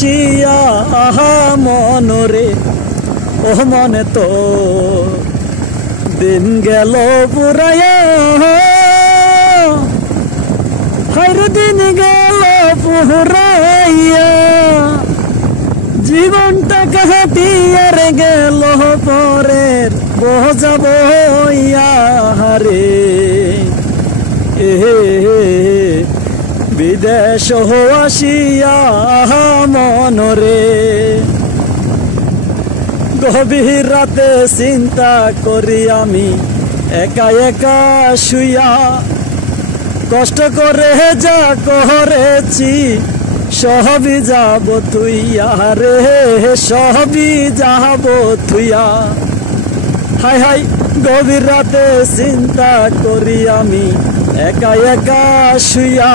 আসিয়া মনরে ও মনে তো দিন গেল পুরাইয়া হায়রে দিন গেল পুরাইয়া জীবনটা কাটিয়ার গেল পরের বোঝা বইয়া রে বিদেশ আসিয়া মনরে গভীর রাতে চিন্তা করি আমি একা একা শুইয়া কষ্ট করে যা করেছি সবই যাব তুইয়া রে সবই যাব তুইয়া হাই হাই গভীর রাতে চিন্তা করি আমি একা একা শুইয়া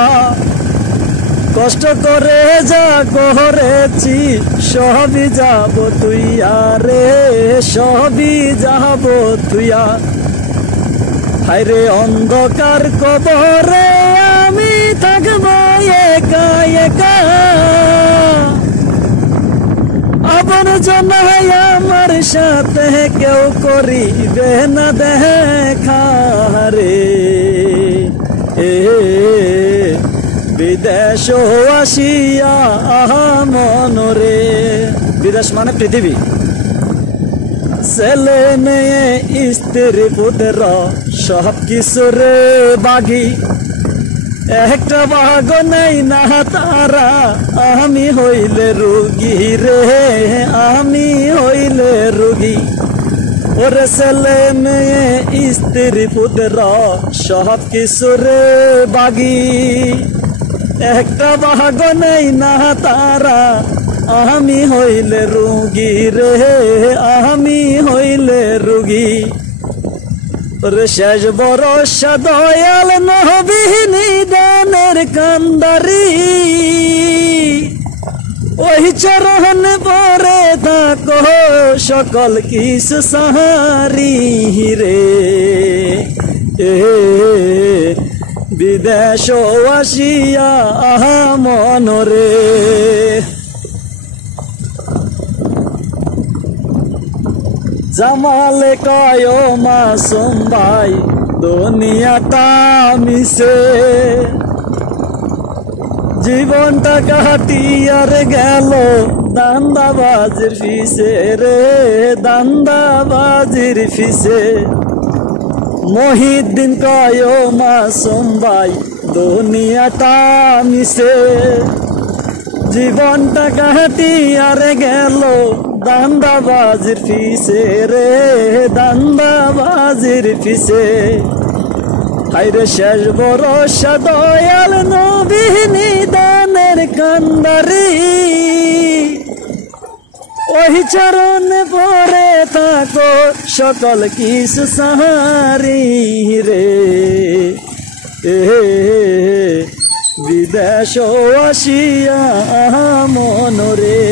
কষ্ট করে যা করেছি সবই যাব তুইয়া রে সবই যাব তুইয়া হায়রে অন্ধকার কবরে আমি থাকব একা একা আপন জন আমার সাথে কেউ করিবে না দেখা রে বিদেশ আসিয়া মনরে বিদেশ মানে পৃথিবী ছেলে মেয়ে স্ত্রী পুত্র সব কিছুরে বাগি একটা ভাগ নেই না তারা আমি হইলে রোগী রে আমি হইলে রোগী ওরে ছেলে মেয়ে স্ত্রী পুত্র সব কিছুরে বাগি একটা ভাগ নেই না তারা আমি হইলে রোগী রে আমি হইলে রোগী ওরে শেষ বরষা দয়াল নবী নিদানের কান্দারি ওই চরণ পরে থাকো সকল কিছু সাহারি রে বিদেশ আসিয়া মনরে জামালে কয় মাসুম ভাই দুনিয়াটা মিশে জীবনটা কাটিয়ার গেল দান্দাবাজির ফিসে রে দান্দাবাজির ফিসে মহিউদ্দিন কয় মাসুম ভাই দুনিয়াটা মিশে জীবনটা কাটিয়ার গেল দান্দাবাজির ফিসে রে দান্দাবাজির ফিসে হায়রে শেষ বরষা দয়াল নবী নিদানের কান্দারি ওই চরণ পরে থাকো সকল কিছু সাহারি রে বিদেশ আসিয়া মনরে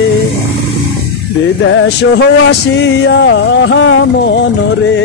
বিদেশ আসিয়া মনরে